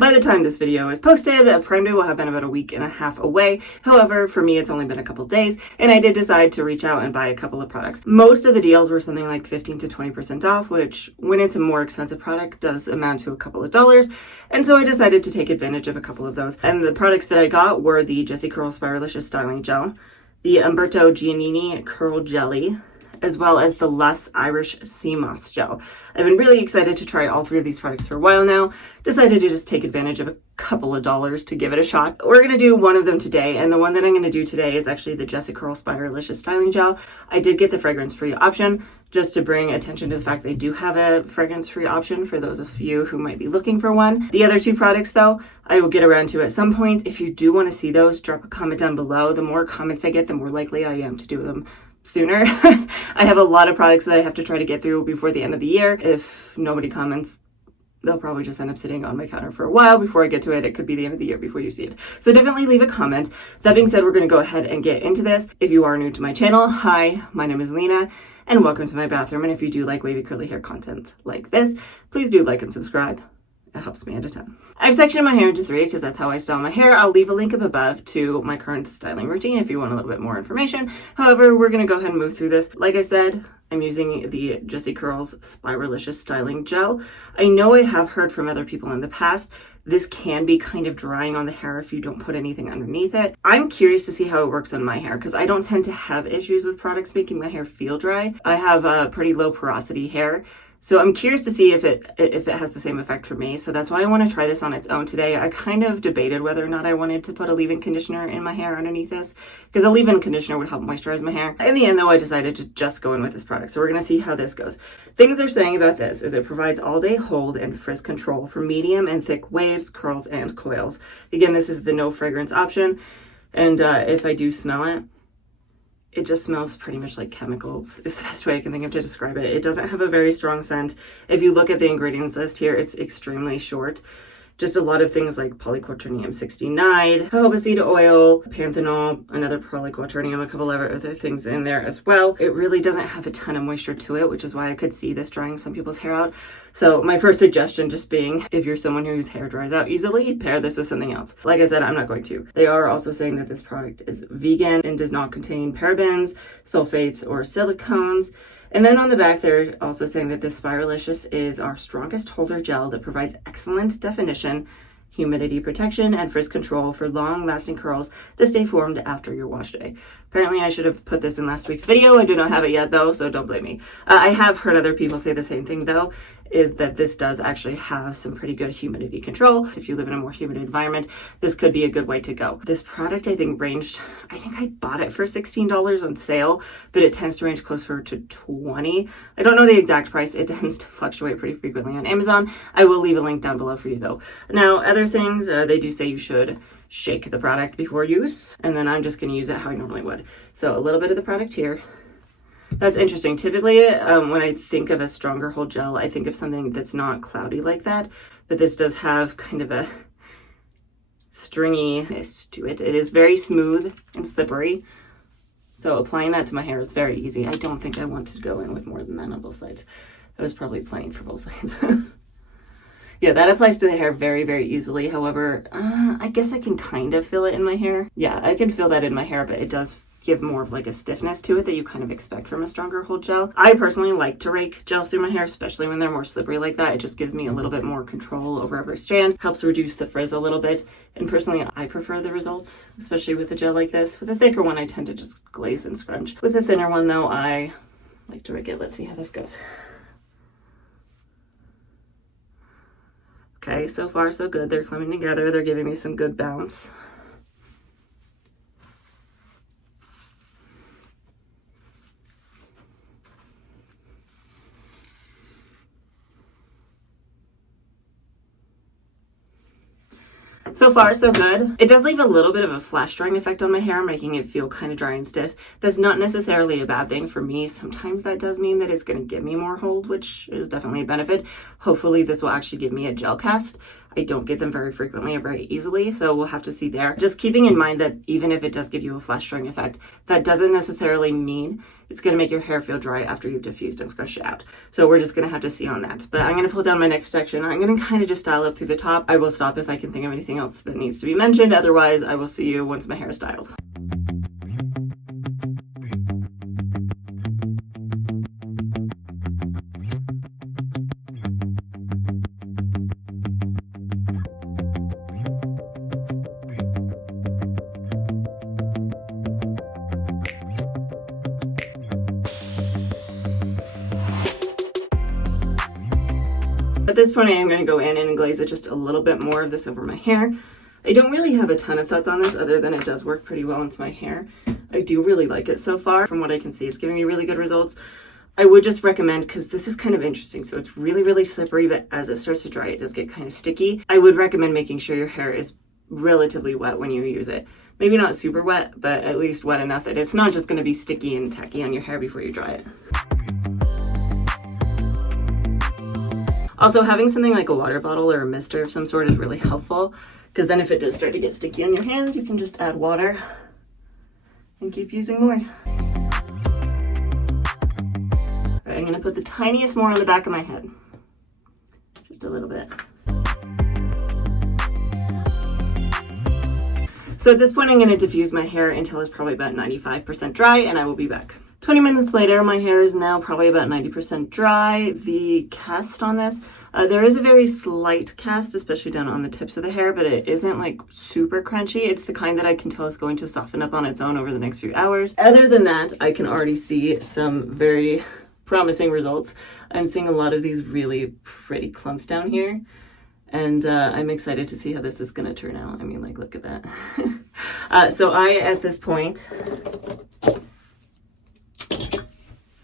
By the time this video is posted, Prime Day will have been about a week and a half away. However, for me, it's only been a couple days, and I did decide to reach out and buy a couple of products. Most of the deals were something like 15 to 20% off, which when it's a more expensive product does amount to a couple of dollars. And so I decided to take advantage of a couple of those. And the products that I got were the Jessicurl Spiralicious Styling Gel, the Umberto Giannini Curl Jelly, as well as the Less Irish Sea Moss Gel. I've been really excited to try all three of these products for a while now. Decided to just take advantage of a couple of dollars to give it a shot. We're going to do one of them today, and the one that I'm going to do today is actually the Jessicurl Spiralicious Styling Gel. I did get the fragrance-free option just to bring attention to the fact they do have a fragrance-free option for those of you who might be looking for one. The other two products, though, I will get around to at some point. If you do want to see those, drop a comment down below. The more comments I get, the more likely I am to do them sooner. I have a lot of products that I have to try to get through before the end of the year. If nobody comments, they'll probably just end up sitting on my counter for a while before I get to it. It could be the end of the year before you see it. So definitely leave a comment. That being said, we're going to go ahead and get into this. If you are new to my channel, hi, my name is Lena, and welcome to my bathroom. And if you do like wavy curly hair content like this, please do like and subscribe. It helps me out a ton. I've sectioned my hair into three because that's how I style my hair. I'll leave a link up above to my current styling routine if you want a little bit more information. However, we're going to go ahead and move through this. Like I said, I'm using the Jessicurl's Spiralicious Styling Gel. I know I have heard from other people in the past, this can be kind of drying on the hair if you don't put anything underneath it. I'm curious to see how it works on my hair because I don't tend to have issues with products making my hair feel dry. I have a pretty low porosity hair. So I'm curious to see if it has the same effect for me. So that's why I want to try this on its own today. I kind of debated whether or not I wanted to put a leave-in conditioner in my hair underneath this because a leave-in conditioner would help moisturize my hair. In the end, though, I decided to just go in with this product. So we're going to see how this goes. Things they're saying about this is it provides all-day hold and frizz control for medium and thick waves, curls, and coils. Again, this is the no fragrance option. And if I do smell it, it just smells pretty much like chemicals is the best way I can think of to describe it. It doesn't have a very strong scent. If you look at the ingredients list here, it's extremely short. Just a lot of things like polyquaternium 69, jojoba seed oil, panthenol, another polyquaternium, a couple of other things in there as well. It really doesn't have a ton of moisture to it, which is why I could see this drying some people's hair out. So my first suggestion just being, if you're someone whose hair dries out easily, pair this with something else. Like I said, I'm not going to. They are also saying that this product is vegan and does not contain parabens, sulfates, or silicones. And then on the back, they're also saying that this Spiralicious is our strongest holder gel that provides excellent definition, humidity protection, and frizz control for long-lasting curls that stay formed after your wash day. Apparently, I should have put this in last week's video. I do not have it yet, though, so don't blame me. I have heard other people say the same thing, though, is that this does actually have some pretty good humidity control. If you live in a more humid environment, this could be a good way to go. This product, I think I bought it for $16 on sale, but it tends to range closer to $20. I don't know the exact price. It tends to fluctuate pretty frequently on Amazon. I will leave a link down below for you, though. Now, other things, they do say you should shake the product before use, and then I'm just going to use it how I normally would. So a little bit of the product here. That's interesting. Typically, when I think of a stronger hold gel, I think of something that's not cloudy like that, but this does have kind of a stringiness to it. It is very smooth and slippery. So applying that to my hair is very easy. I don't think I want to go in with more than that on both sides. That was probably plenty for both sides. Yeah, that applies to the hair very, very easily. However, I guess I can kind of feel it in my hair. Yeah, I can feel that in my hair, but it does give more of like a stiffness to it that you kind of expect from a stronger hold gel. I personally like to rake gels through my hair, especially when they're more slippery like that. It just gives me a little bit more control over every strand, helps reduce the frizz a little bit. And personally, I prefer the results, especially with a gel like this. With a thicker one, I tend to just glaze and scrunch. With a thinner one though, I like to rake it. Let's see how this goes. Okay, so far so good. They're coming together. They're giving me some good bounce. So far, so good. It does leave a little bit of a flash drying effect on my hair, making it feel kind of dry and stiff. That's not necessarily a bad thing for me. Sometimes that does mean that it's going to give me more hold, which is definitely a benefit. Hopefully this will actually give me a gel cast. I don't get them very frequently or very easily, so we'll have to see there. Just keeping in mind that even if it does give you a flash drying effect, that doesn't necessarily mean it's going to make your hair feel dry after you've diffused and scrushed it out. So we're just going to have to see on that. But I'm going to pull down my next section. I'm going to kind of just style up through the top. I will stop if I can think of anything else that needs to be mentioned. Otherwise, I will see you once my hair is styled. At this point, I am going to go in and glaze it just a little bit more of this over my hair. I don't really have a ton of thoughts on this other than it does work pretty well into my hair. I do really like it so far. From what I can see, it's giving me really good results. I would just recommend, because this is kind of interesting, so it's really, really slippery, but as it starts to dry, it does get kind of sticky. I would recommend making sure your hair is relatively wet when you use it. Maybe not super wet, but at least wet enough that it's not just going to be sticky and tacky on your hair before you dry it. Also, having something like a water bottle or a mister of some sort is really helpful, because then if it does start to get sticky on your hands, you can just add water and keep using more. All right, I'm going to put the tiniest more on the back of my head. Just a little bit. So at this point, I'm going to diffuse my hair until it's probably about 95% dry, and I will be back. 20 minutes later, my hair is now probably about 90% dry. The cast on this, there is a very slight cast, especially down on the tips of the hair, but it isn't like super crunchy. It's the kind that I can tell is going to soften up on its own over the next few hours. Other than that, I can already see some very promising results. I'm seeing a lot of these really pretty clumps down here. And I'm excited to see how this is going to turn out. I mean, like, look at that. So at this point,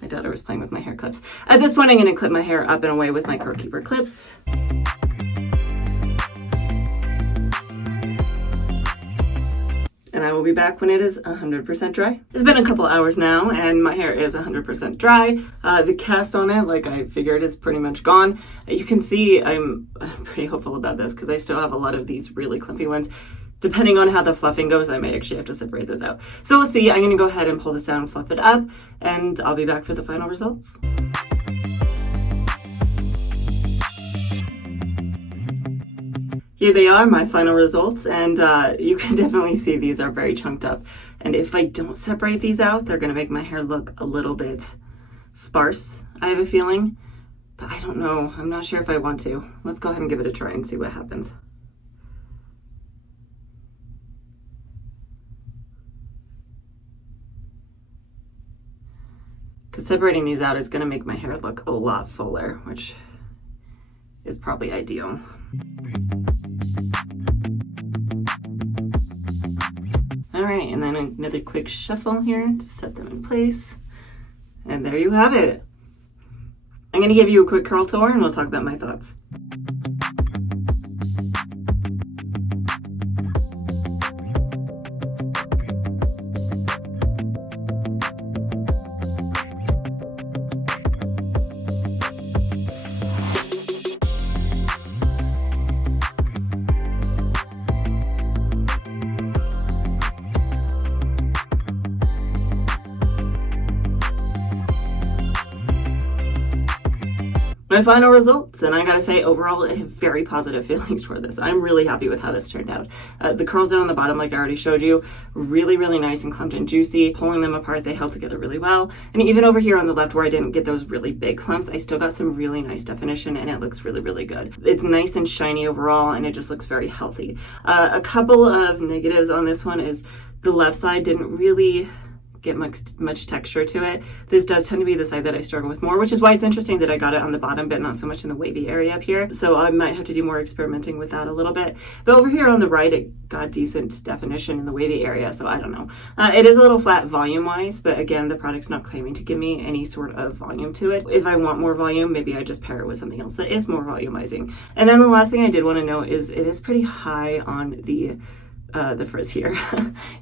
my daughter was playing with my hair clips. At this point, I'm going to clip my hair up and away with my Curl Keeper clips. And I will be back when it is 100% dry. It's been a couple hours now, and my hair is 100% dry. The cast on it, like I figured, is pretty much gone. You can see I'm pretty hopeful about this because I still have a lot of these really clumpy ones. Depending on how the fluffing goes, I may actually have to separate those out. So we'll see. I'm going to go ahead and pull this out and fluff it up, and I'll be back for the final results. Here they are, my final results, and you can definitely see these are very chunked up. And if I don't separate these out, they're going to make my hair look a little bit sparse, I have a feeling. But I don't know. I'm not sure if I want to. Let's go ahead and give it a try and see what happens. Because separating these out is going to make my hair look a lot fuller, which is probably ideal. All right, and then another quick shuffle here to set them in place. And there you have it. I'm going to give you a quick curl tour and we'll talk about my thoughts. My final results, and I gotta say, overall, I have very positive feelings for this. I'm really happy with how this turned out. The curls down on the bottom, like I already showed you, really, really nice and clumped and juicy. Pulling them apart, they held together really well. And even over here on the left where I didn't get those really big clumps, I still got some really nice definition, and it looks really, really good. It's nice and shiny overall, and it just looks very healthy. A couple of negatives on this one is the left side didn't really get much texture to it. This does tend to be the side that I struggle with more, which is why it's interesting that I got it on the bottom but not so much in the wavy area up here. So I might have to do more experimenting with that a little bit. But over here on the right, it got decent definition in the wavy area, so I don't know. It is a little flat volume-wise, but again, the product's not claiming to give me any sort of volume to it. If I want more volume, maybe I just pair it with something else that is more volumizing. And then the last thing I did want to note is it is pretty high on the frizz here.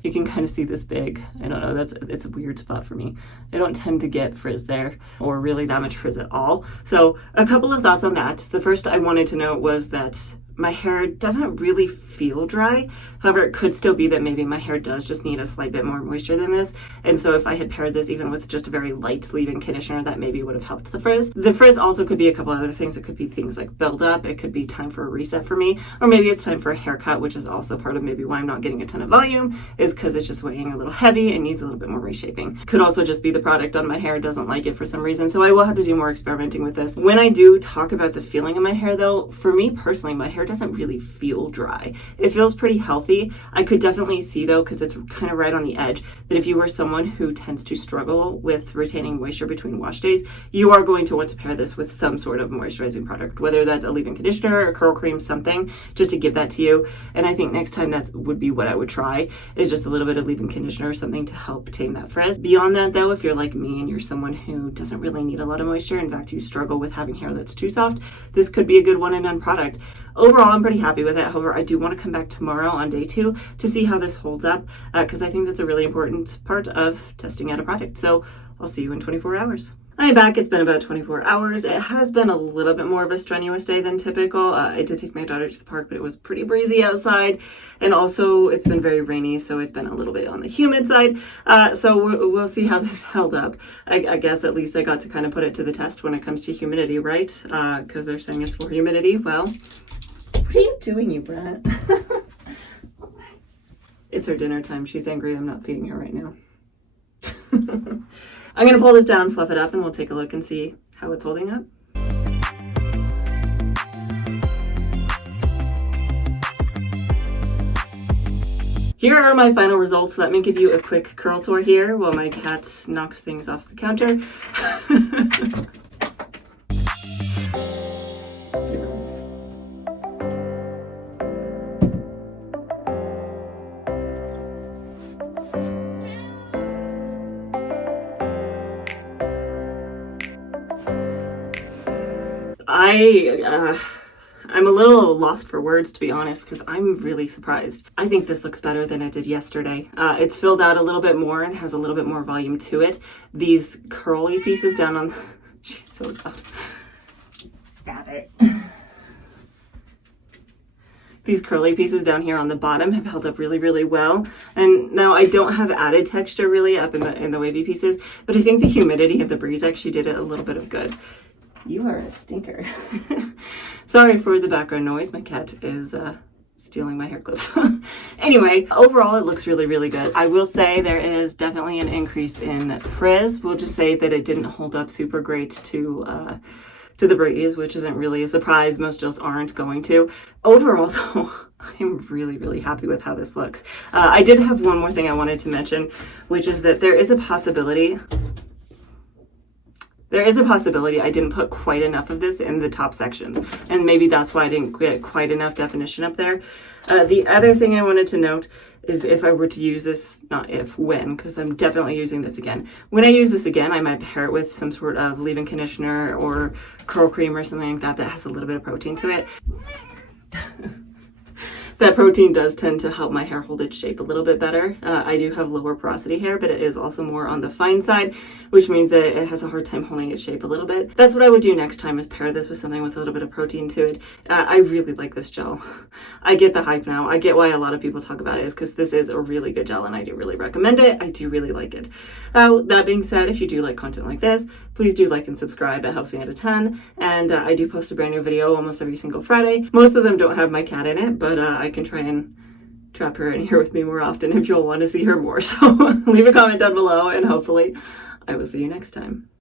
You can kind of see this big. I don't know, it's a weird spot for me. I don't tend to get frizz there or really that much frizz at all. So a couple of thoughts on that. The first I wanted to note was that my hair doesn't really feel dry. However, it could still be that maybe my hair does just need a slight bit more moisture than this. And so if I had paired this even with just a very light leave-in conditioner, that maybe would have helped the frizz. The frizz also could be a couple other things. It could be things like buildup. It could be time for a reset for me, or maybe it's time for a haircut, which is also part of maybe why I'm not getting a ton of volume, is because it's just weighing a little heavy and needs a little bit more reshaping. Could also just be the product on my hair doesn't like it for some reason. So I will have to do more experimenting with this. When I do talk about the feeling of my hair though, for me personally, my hair doesn't really feel dry. It feels pretty healthy. I could definitely see though, because it's kind of right on the edge, that if you are someone who tends to struggle with retaining moisture between wash days, you are going to want to pair this with some sort of moisturizing product, whether that's a leave-in conditioner or curl cream, something, just to give that to you. And I think next time that would be what I would try, is just a little bit of leave-in conditioner or something to help tame that frizz. Beyond that though, if you're like me and you're someone who doesn't really need a lot of moisture, in fact you struggle with having hair that's too soft, this could be a good one and done product. Overall, I'm pretty happy with it. However, I do want to come back tomorrow on day 2 to see how this holds up, because I think that's a really important part of testing out a product. So I'll see you in 24 hours. I'm back. It's been about 24 hours. It has been a little bit more of a strenuous day than typical. I did take my daughter to the park, but it was pretty breezy outside. And also it's been very rainy, so it's been a little bit on the humid side. So we'll see how this held up. I guess at least I got to kind of put it to the test when it comes to humidity, right? Because they're saying it's for humidity. Well, what are you doing, you brat? It's her dinner time. She's angry I'm not feeding her right now. I'm going to pull this down, fluff it up, and we'll take a look and see how it's holding up. Here are my final results. Let me give you a quick curl tour here while my cat knocks things off the counter. I'm a little lost for words, to be honest, because I'm really surprised. I think this looks better than it did yesterday. It's filled out a little bit more and has a little bit more volume to it. These curly pieces down on... She's so loud. Stop it. These curly pieces down here on the bottom have held up really, really well. And now I don't have added texture really up in the wavy pieces, but I think the humidity of the breeze actually did it a little bit of good. You are a stinker. Sorry for the background noise. My cat is stealing my hair clips. Anyway, overall it looks really, really good. I will say there is definitely an increase in frizz. We'll just say that it didn't hold up super great to the breeze, which isn't really a surprise. Most gels aren't going to. Overall though, I'm really, really happy with how this looks. I did have one more thing I wanted to mention, which is that there is a possibility I didn't put quite enough of this in the top sections, and maybe that's why I didn't get quite enough definition up there. The other thing I wanted to note is if I were to use this, not if, when, because I'm definitely using this again. When I use this again, I might pair it with some sort of leave-in conditioner or curl cream or something like that that has a little bit of protein to it. That protein does tend to help my hair hold its shape a little bit better. I do have lower porosity hair, but it is also more on the fine side, which means that it has a hard time holding its shape a little bit. That's what I would do next time, is pair this with something with a little bit of protein to it. I really like this gel. I get the hype now. I get why a lot of people talk about it, is because this is a really good gel and I do really recommend it. I do really like it. That being said, if you do like content like this, please do like and subscribe. It helps me out a ton. And I do post a brand new video almost every single Friday. Most of them don't have my cat in it, but I can try and trap her in here with me more often if you'll want to see her more. So leave a comment down below and hopefully I will see you next time.